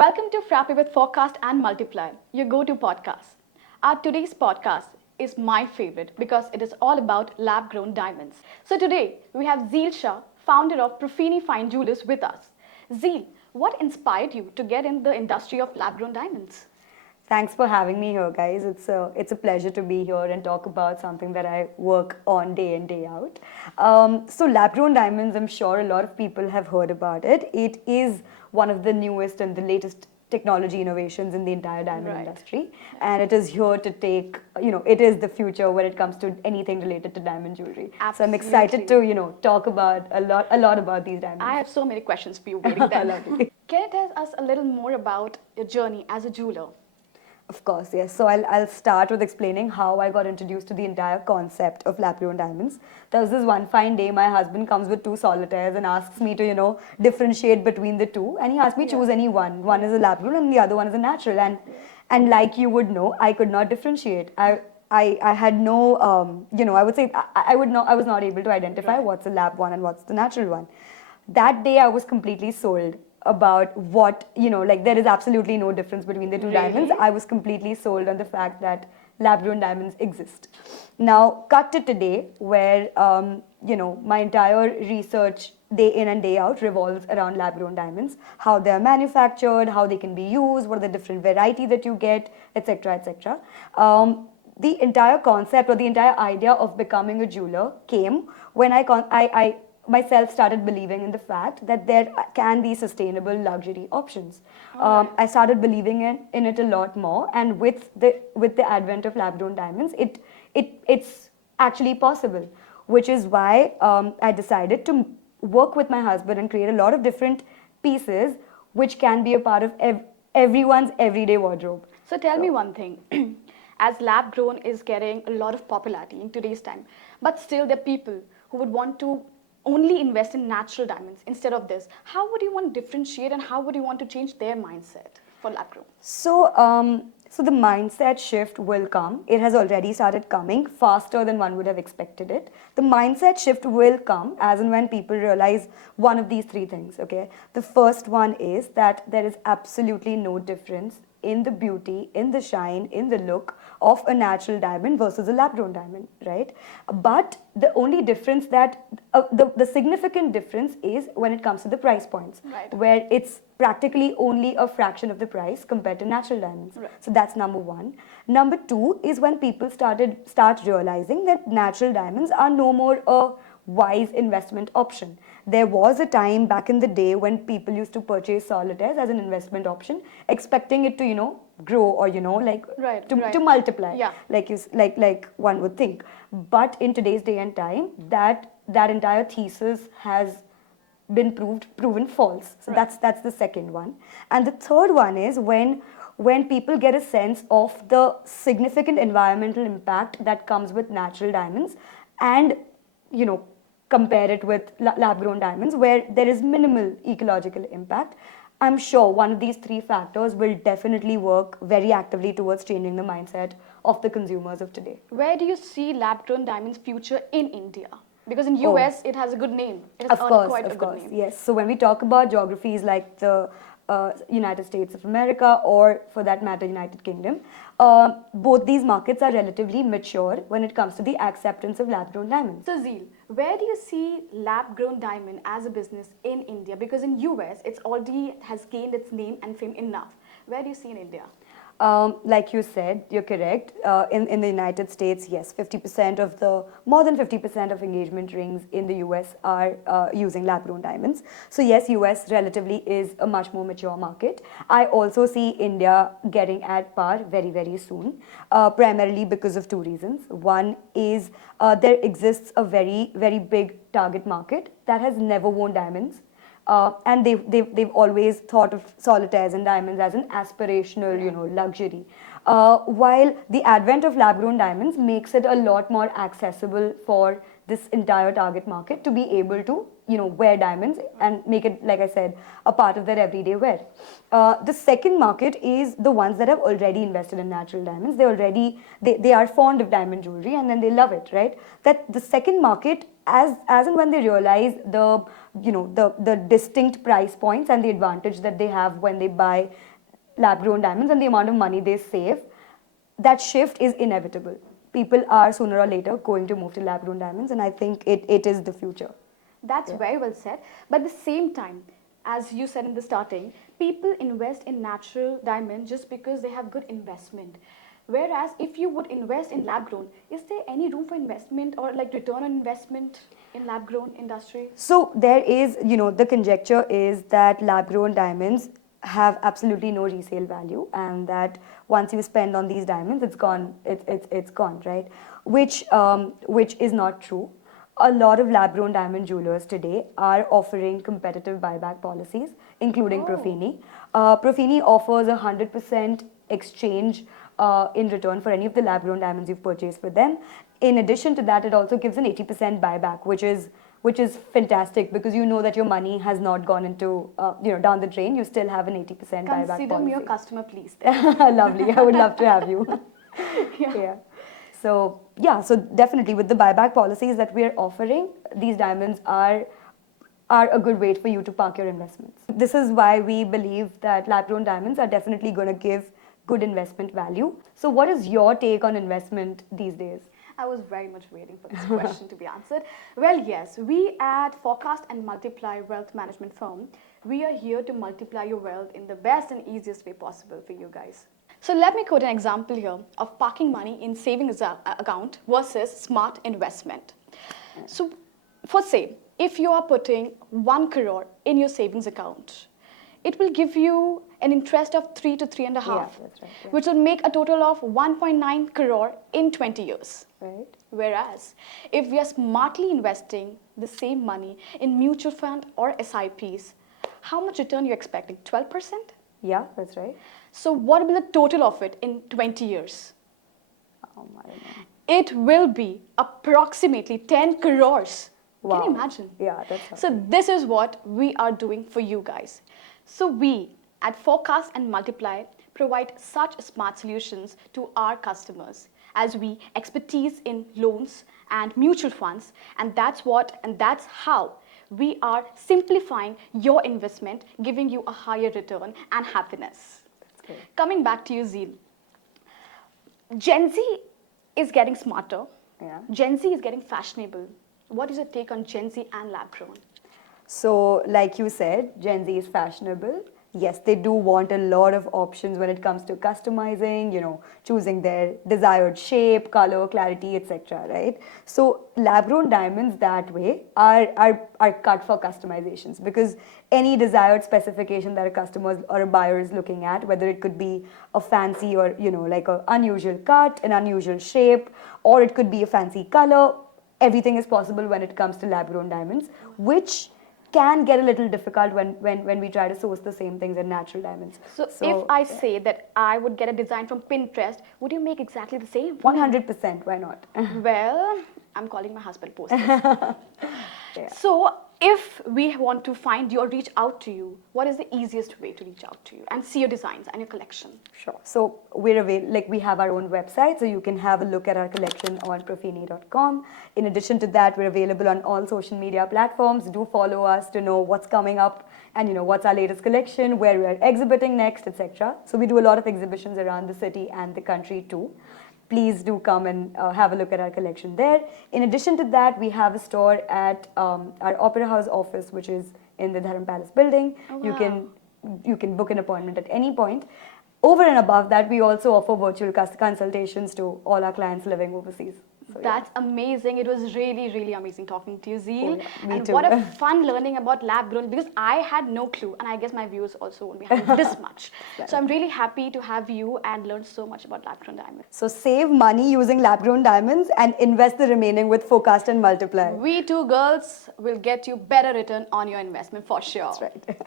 Welcome to Frappe with Forecast and Multiply, your go-to podcast. Our today's podcast is my favorite because it is all about lab-grown diamonds. So today we have Zeel Shah, founder of Profini Fine Jewelers, with us. Zeel, what inspired you to get in the industry of lab-grown diamonds? Thanks for having me here, guys. It's a pleasure to be here and talk about something that I work on day in, day out. So lab-grown diamonds, I'm sure a lot of people have heard about it. It is one of the newest and the latest technology innovations in the entire diamond industry. And it is here to take, it is the future when it comes to anything related to diamond jewelry. Absolutely. So I'm excited to, talk about a lot about these diamonds. I have so many questions for you waiting there. Lovely. Can you tell us a little more about your journey as a jeweler? Of course, yes. So I'll start with explaining how I got introduced to the entire concept of lab-grown diamonds. There was this one fine day, my husband comes with two solitaires and asks me to, differentiate between the two. And he asked me choose any one. One is a lab-grown and the other one is a natural. And like you would know, I could not differentiate. I had no, I would say I was not able to identify what's a lab one and what's the natural one. That day I was completely sold about what, there is absolutely no difference between the two diamonds. I was completely sold on the fact that lab-grown diamonds exist. Now, cut to today, where, my entire research day in and day out revolves around lab-grown diamonds, how they're manufactured, how they can be used, what are the different variety that you get, etc., etc. The entire concept or the entire idea of becoming a jeweler came when I myself started believing in the fact that there can be sustainable luxury options. I started believing in it a lot more, and with the advent of lab-grown diamonds, it's actually possible, which is why I decided to work with my husband and create a lot of different pieces which can be a part of everyone's everyday wardrobe. So tell me one thing. As lab-grown is getting a lot of popularity in today's time, but still there are people who would want to only invest in natural diamonds instead of this. How would you want to differentiate and how would you want to change their mindset for lab-grown? So, so the mindset shift will come. It has already started coming faster than one would have expected it. The mindset shift will come as and when people realize one of these three things, okay? The first one is that there is absolutely no difference in the beauty, in the shine, in the look of a natural diamond versus a lab-grown diamond, right? But the only difference that, the significant difference is when it comes to the price points, where it's practically only a fraction of the price compared to natural diamonds. So that's number one. Number two is when people start realizing that natural diamonds are no more a wise investment option. There was a time back in the day when people used to purchase solitaires as an investment option, expecting it to, grow or, to multiply, like one would think. But in today's day and time, that entire thesis has been proven false. So that's the second one. And the third one is when people get a sense of the significant environmental impact that comes with natural diamonds and, compare it with lab-grown diamonds where there is minimal ecological impact. I'm sure one of these three factors will definitely work very actively towards changing the mindset of the consumers of today. Where do you see lab-grown diamonds' future in India? Because in US, it has a good name. It has quite a good name. Yes. So when we talk about geographies like the United States of America or for that matter United Kingdom, both these markets are relatively mature when it comes to the acceptance of lab-grown diamonds. So Zeel, where do you see lab-grown diamond as a business in India? Because in US, it's already has gained its name and fame enough. Where do you see in India? Like you said, you're correct. In the United States, yes, more than 50% of engagement rings in the US are using lab-grown diamonds. So yes, US relatively is a much more mature market. I also see India getting at par very, very soon, primarily because of two reasons. One is there exists a very, very big target market that has never worn diamonds. And they've always thought of solitaires and diamonds as an aspirational, luxury. While the advent of lab-grown diamonds makes it a lot more accessible for this entire target market to be able to, wear diamonds and make it, like I said, a part of their everyday wear. The second market is the ones that have already invested in natural diamonds. They are fond of diamond jewelry, and then they love it, right? That the second market, as and when they realize the distinct price points and the advantage that they have when they buy lab grown diamonds and the amount of money they save, that shift is inevitable. People are sooner or later going to move to lab grown diamonds, and I think it is the future. That's very well said. But at the same time, as you said in the starting, people invest in natural diamonds just because they have good investment. Whereas if you would invest in lab grown, is there any room for investment or like return on investment in lab grown industry? So there is, the conjecture is that lab grown diamonds have absolutely no resale value, and that once you spend on these diamonds, it's gone. It's gone, right? Which is not true. A lot of lab-grown diamond jewelers today are offering competitive buyback policies, including Profini. Profini offers 100% exchange in return for any of the lab-grown diamonds you've purchased with them. In addition to that, it also gives an 80% buyback, which is fantastic, because you know that your money has not gone into down the drain. You still have an 80% buyback policy. Consider me your customer, please. Lovely. I would love to have you. Yeah. So definitely with the buyback policies that we're offering, these diamonds are a good way for you to park your investments. This is why we believe that lab-grown diamonds are definitely going to give good investment value. So what is your take on investment these days? I was very much waiting for this question to be answered. Well, yes, we at Forecast and Multiply Wealth Management Firm, we are here to multiply your wealth in the best and easiest way possible for you guys. So let me quote an example here of parking money in savings account versus smart investment. So for say, if you are putting 1 crore in your savings account, it will give you an interest of 3 to 3.5, that's right, which will make a total of 1.9 crore in 20 years. Right. Whereas, if we are smartly investing the same money in mutual fund or SIPs, how much return are you expecting? 12%? Yeah, that's right. So what will be the total of it in 20 years? I don't know. It will be approximately 10 crores. Wow. Can you imagine? Yeah, that's awesome. So this is what we are doing for you guys. So we at Forecast and Multiply provide such smart solutions to our customers, as we expertise in loans and mutual funds, and that's how we are simplifying your investment, giving you a higher return and happiness. That's great. Coming back to you, Zeel. Gen Z is getting smarter. Yeah. Gen Z is getting fashionable. What is your take on Gen Z and lab grown? So, like you said, Gen Z is fashionable. Yes, they do want a lot of options when it comes to customizing, choosing their desired shape, color, clarity, etc. Right? So, lab-grown diamonds that way are cut for customizations, because any desired specification that a customer or a buyer is looking at, whether it could be a fancy or like an unusual cut, an unusual shape, or it could be a fancy color, everything is possible when it comes to lab-grown diamonds, which can get a little difficult when we try to source the same things in natural diamonds. So if I say that I would get a design from Pinterest, would you make exactly the same? 100%, why not? Well, I'm calling my husband post this. Yeah. So if we want to find you or reach out to you, what is the easiest way to reach out to you and see your designs and your collection? Sure. So we have our own website, so you can have a look at our collection on profini.com. In addition to that, we're available on all social media platforms. Do follow us to know what's coming up and what's our latest collection, where we're exhibiting next, etc. So we do a lot of exhibitions around the city and the country too. Please do come and have a look at our collection there. In addition to that, we have a store at our Opera House office, which is in the Dharam Palace building. Oh, wow. You can book an appointment at any point. Over and above that, we also offer virtual consultations to all our clients living overseas. So, That's amazing. It was really, really amazing talking to you, Zeel. Oh, yeah. Me and too. what a fun learning about lab grown, because I had no clue, and I guess my viewers also won't be having this much. So I'm really happy to have you and learn so much about lab grown diamonds. So save money using lab-grown diamonds and invest the remaining with Forecast and Multiply. We two girls will get you better return on your investment for sure. That's right.